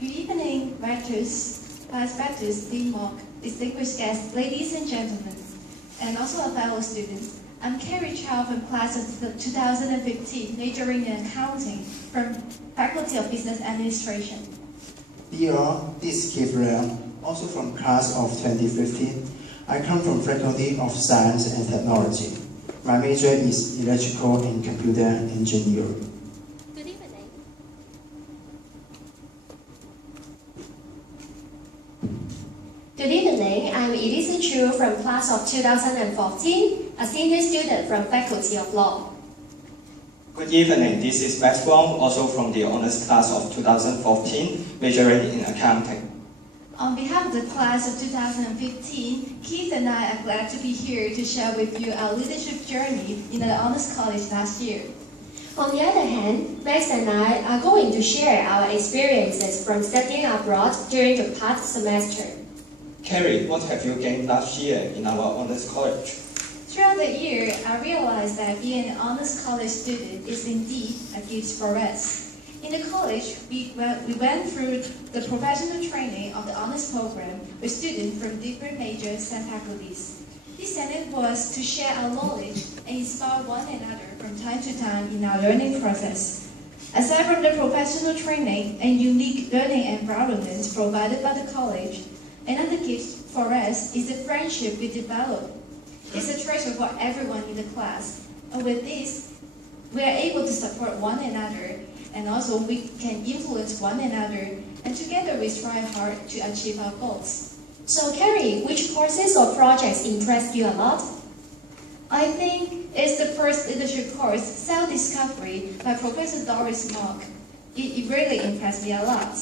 Good evening, rectors, past rectors, dean mock, distinguished guests, ladies and gentlemen, and also a fellow student. I'm Carrie Chow from class of 2015, majoring in accounting from Faculty of Business Administration. Dear, this is Behavioural, also from class of 2015. I come from Faculty of Science and Technology. My major is Electrical and Computer Engineering. Good evening. Good evening, I'm Elisa Chu from class of 2014, a senior student from Faculty of Law. Good evening, this is Matt Wong, also from the honors class of 2014, majoring in accounting. On behalf of the class of 2015, Keith and I are glad to be here to share with you our leadership journey in the Honors College last year. On the other hand, Max and I are going to share our experiences from studying abroad during the past semester. Carrie, what have you gained last year in our honors college? Throughout the year, I realized that being an honors college student is indeed a gift for us. In the college, we went through the professional training of the honors program with students from different majors and faculties. This enabled us to share our knowledge and inspire one another from time to time in our learning process. Aside from the professional training and unique learning environment provided by the college, another gift for us is the friendship we developed. It's a treasure for everyone in the class, and with this, we are able to support one another, and also we can influence one another, and together we strive hard to achieve our goals. So Carrie, which courses or projects interest you a lot? I think it's the first leadership course, Self-Discovery, by Professor Doris Mock. It really impressed me a lot,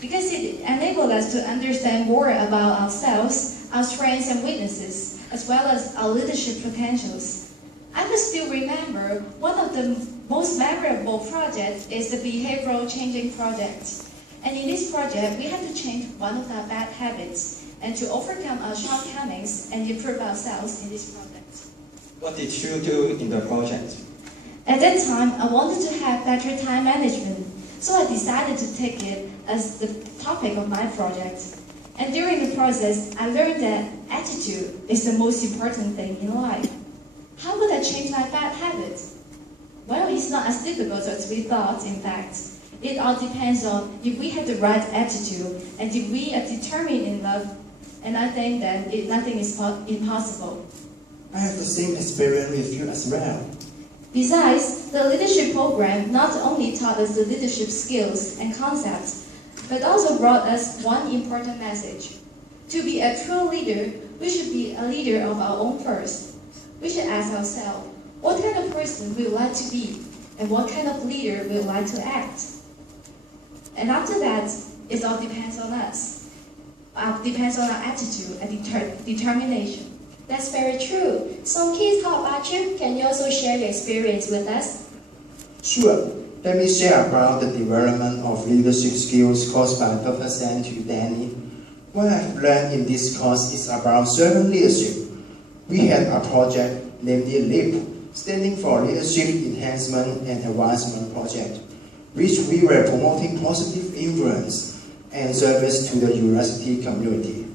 because it enabled us to understand more about ourselves, our strengths and weaknesses, as well as our leadership potentials. I can still remember one of the most memorable projects is the Behavioural Changing Project. And in this project, we had to change one of our bad habits and to overcome our shortcomings and improve ourselves in this project. What did you do in the project? At that time, I wanted to have better time management, so I decided to take it as the topic of my project. And during the process, I learned that attitude is the most important thing in life. How could I change my bad habits? Well, it's not as difficult as we thought, in fact. It all depends on if we have the right attitude and if we are determined enough, and I think that nothing is impossible. I have the same experience with you as well. Besides, the leadership program not only taught us the leadership skills and concepts, but also brought us one important message. To be a true leader, we should be a leader of our own first. We should ask ourselves, what kind of person we would like to be, and what kind of leader we would like to act. And after that, it all depends on us. It depends on our attitude and determination. That's very true. So Keith, how about you? Can you also share your experience with us? Sure. Let me share about the development of leadership skills caused by Dr. San to Danny. What I've learned in this course is about servant leadership. We had a project named LEAP, standing for Leadership Enhancement and Advancement Project, which we were promoting positive influence and service to the university community.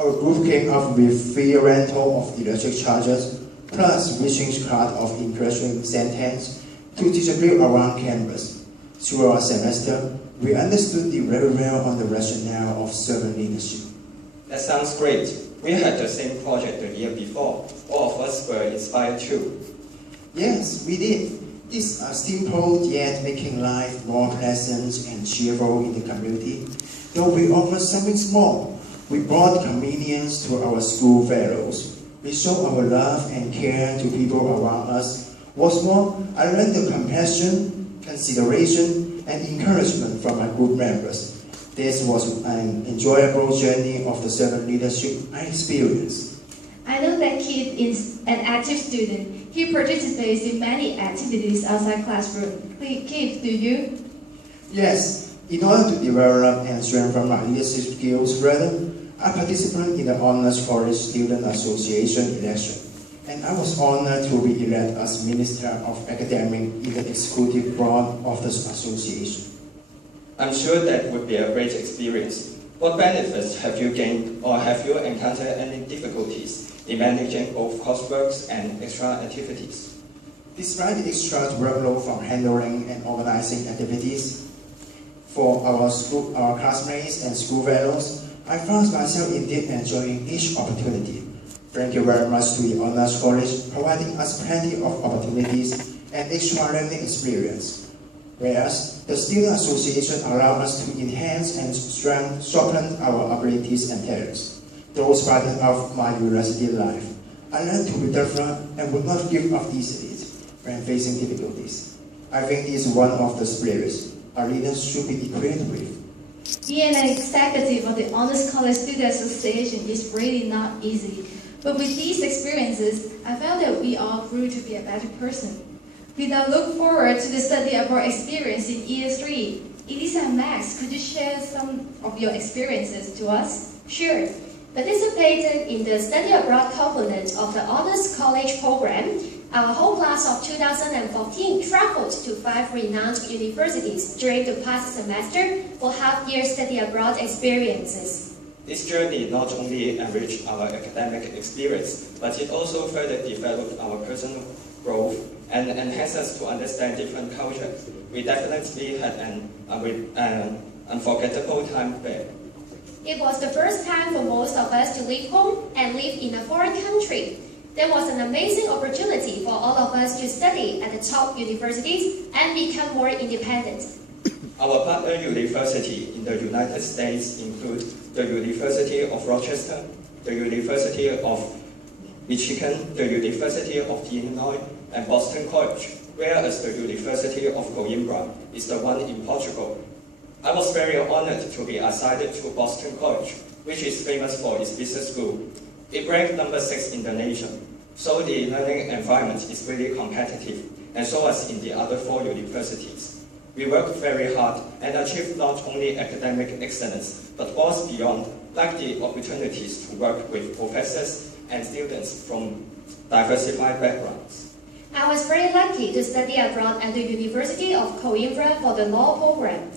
Our group came up with free rental of electric chargers, plus reaching card of encouraging sentence to distribute around campus. Through our semester, we understood very well on the rationale of servant leadership. That sounds great. We had the same project the year before. All of us were inspired too. Yes, we did. These are simple yet making life more pleasant and cheerful in the community. Though we offer something small, we brought convenience to our school fellows. We show our love and care to people around us. What's more, I learned the compassion, consideration, and encouragement from my group members. This was an enjoyable journey of the servant leadership I experienced. I know that Keith is an active student. He participates in many activities outside classroom. Keith, do you? Yes. In order to develop and strengthen my leadership skills further, I participated in the Honors College Student Association election, and I was honored to be elected as Minister of Academic in the Executive Board of the association. I'm sure that would be a great experience. What benefits have you gained, or have you encountered any difficulties in managing both coursework and extra activities? Despite the extra workload from handling and organizing activities for our classmates and school fellows, I found myself indeed enjoying each opportunity. Thank you very much to the Honors College providing us plenty of opportunities and extra learning experience. Whereas the Student Association allows us to enhance and sharpen our abilities and talents. Those part of my university life, I learned to be different and would not give up easily when facing difficulties. I think this is one of the spirits our leaders should be equipped with. Being an executive of the Honors College Student Association is really not easy. But with these experiences, I felt that we all grew to be a better person. We now look forward to the study abroad experience in Year 3. Elisa and Max, could you share some of your experiences to us? Sure. Participating in the study abroad component of the Honors College program, our whole class of 2014 traveled to 5 renowned universities during the past semester for half-year study abroad experiences. This journey not only enriched our academic experience, but it also further developed our personal growth and enhanced us to understand different cultures. We definitely had an unforgettable time there. It was the first time for most of us to leave home and live in a foreign country. There was an amazing opportunity for all of us to study at the top universities and become more independent. Our partner university in the United States include the University of Rochester, the University of Michigan, the University of Illinois, and Boston College, whereas the University of Coimbra is the one in Portugal. I was very honored to be assigned to Boston College, which is famous for its business school. It ranked number 6 in the nation, so the learning environment is really competitive, and so as in the other 4 universities. We worked very hard and achieved not only academic excellence, but goals beyond, like the opportunities to work with professors and students from diversified backgrounds. I was very lucky to study abroad at the University of Coimbra for the law program.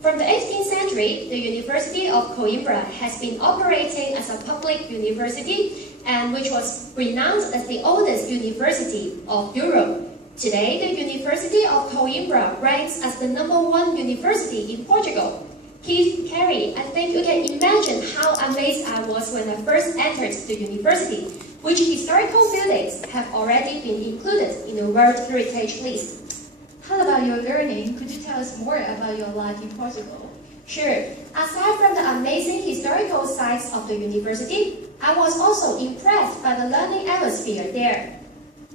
From the 18th century, the University of Coimbra has been operating as a public university, and which was renowned as the oldest university of Europe. Today, the University of Coimbra ranks as the #1 university in Portugal. Keith, Carrie, I think you can imagine how amazed I was when I first entered the university, which historical buildings have already been included in the World Heritage List. How about your learning? Could you tell us more about your life in Portugal? Sure. Aside from the amazing historical sites of the university, I was also impressed by the learning atmosphere there.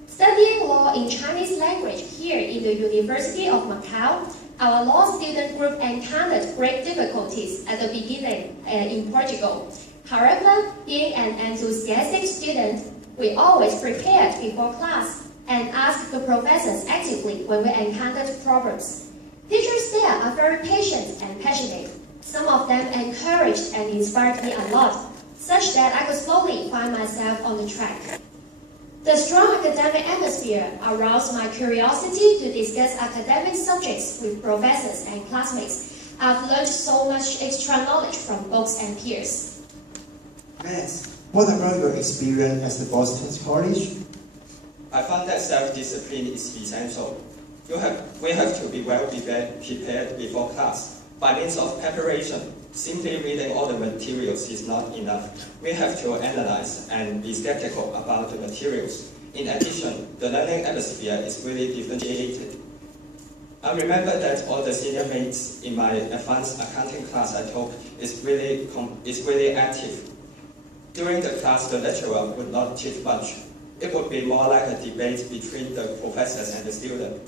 Studying law in Chinese language here in the University of Macau, our law student group encountered great difficulties at the beginning in Portugal. However, being an enthusiastic student, we always prepared before class and asked the professors actively when we encountered problems. Teachers there are very patient and passionate. Some of them encouraged and inspired me a lot, such that I could slowly find myself on the track. The strong academic atmosphere aroused my curiosity to discuss academic subjects with professors and classmates. I've learned so much extra knowledge from books and peers. Max, what about your experience at the Boston College? I found that self-discipline is essential. We have to be well prepared before class. By means of preparation, simply reading all the materials is not enough. We have to analyze and be skeptical about the materials. In addition, the learning atmosphere is really differentiated. I remember that all the senior mates in my advanced accounting class I took is really active. During the class, the lecturer would not teach much. It would be more like a debate between the professors and the student.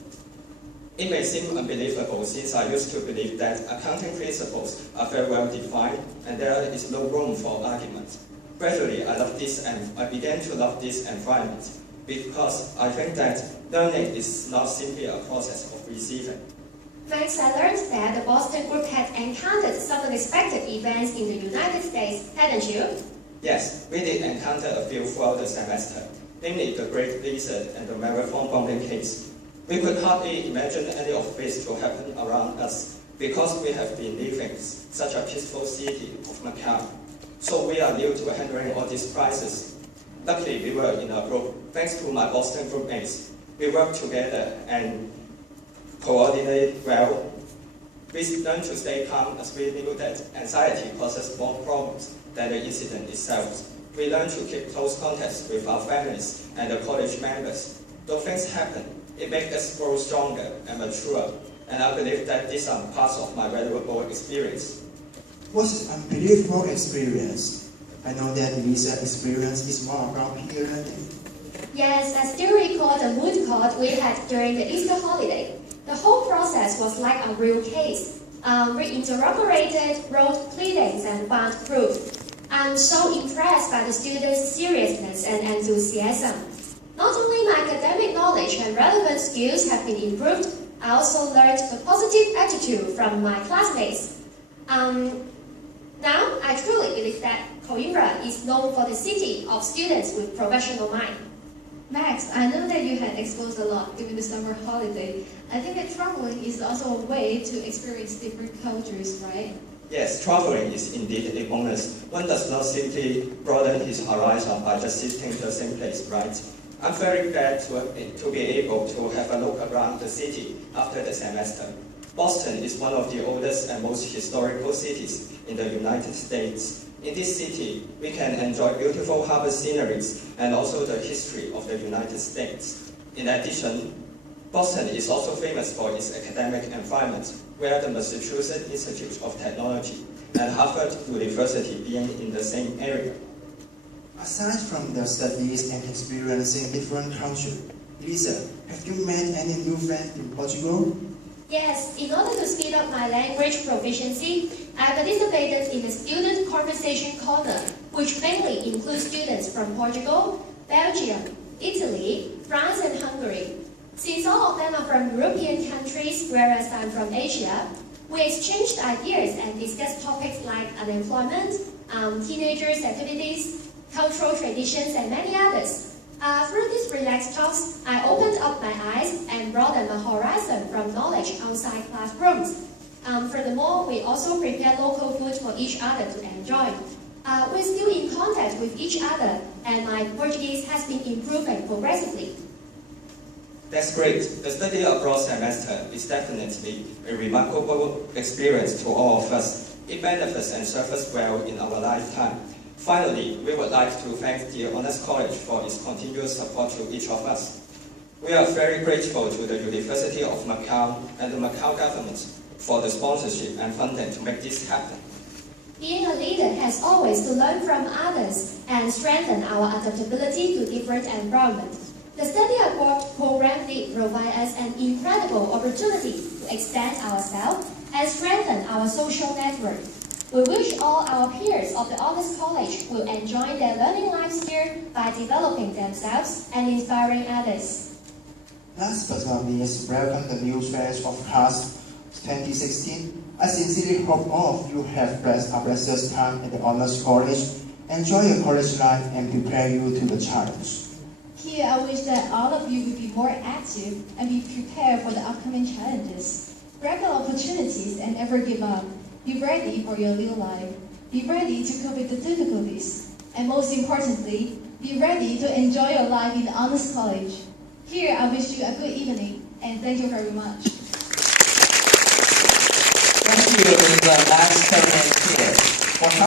It may seem unbelievable since I used to believe that accounting principles are very well defined and there is no room for argument. Gradually, I began to love this environment because I think that learning is not simply a process of receiving. Thanks, I learned that the Boston group had encountered some unexpected events in the United States, hadn't you? Yes, we did encounter a few throughout the semester, namely the Great Blizzard and the marathon bombing case. We could hardly imagine any of this to happen around us. because we have been living such a peaceful city of Macau. So we are new to handling all these crises. Luckily, we were in a group. Thanks to my Boston groupmates, we work together and coordinate well. We learned to stay calm as we knew that anxiety causes more problems than the incident itself. We learned to keep close contacts with our families and the college members. Though things happen, it makes us grow stronger and mature, and I believe that these are parts of my valuable experience. What an unbelievable experience. I know that Lisa's experience is more about peer learning. Yes, I still recall the mood court we had during the Easter holiday. The whole process was like a real case. We interrogated, wrote pleadings, and found proof. I'm so impressed by the students' seriousness and enthusiasm. Not only my academic knowledge and relevant skills have been improved, I also learned the positive attitude from my classmates. Now, I truly believe that Coimbra is known for the city of students with professional mind. Max, I know that you had exposed a lot during the summer holiday. I think that traveling is also a way to experience different cultures, right? Yes, traveling is indeed a bonus. One does not simply broaden his horizon by just sitting in the same place, right? I'm very glad to be able to have a look around the city after the semester. Boston is one of the oldest and most historical cities in the United States. In this city, we can enjoy beautiful harbor sceneries and also the history of the United States. In addition, Boston is also famous for its academic environment, where the Massachusetts Institute of Technology and Harvard University being in the same area. Aside from the studies and experiencing different cultures, Lisa, have you made any new friends in Portugal? Yes, in order to speed up my language proficiency, I participated in the Student Conversation Corner, which mainly includes students from Portugal, Belgium, Italy, France, and Hungary. Since all of them are from European countries, whereas I'm from Asia, we exchanged ideas and discussed topics like unemployment, teenagers' activities, cultural traditions, and many others. Through these relaxed talks, I opened up my eyes and broadened my horizon from knowledge outside classrooms. Furthermore, we also prepare local food for each other to enjoy. We're still in contact with each other, and my Portuguese has been improving progressively. That's great. The study abroad semester is definitely a remarkable experience to all of us. It benefits and serves us well in our lifetime. Finally, we would like to thank the Honors College for its continuous support to each of us. We are very grateful to the University of Macau and the Macau government for the sponsorship and funding to make this happen. Being a leader has always to learn from others and strengthen our adaptability to different environments. The study abroad program did provide us an incredible opportunity to extend ourselves and strengthen our social network. We wish all our peers of the Honors College will enjoy their learning lives here by developing themselves and inspiring others. Last but not least, welcome the new batch of class 2016. I sincerely hope all of you have a blessed time at the Honors College. Enjoy your college life and prepare you to the challenge. Here, I wish that all of you would be more active and be prepared for the upcoming challenges. Grab the opportunities and never give up. Be ready for your real life. Be ready to cope with the difficulties. And most importantly, be ready to enjoy your life in the Honors College. Here, I wish you a good evening, and thank you very much. Thank you, Max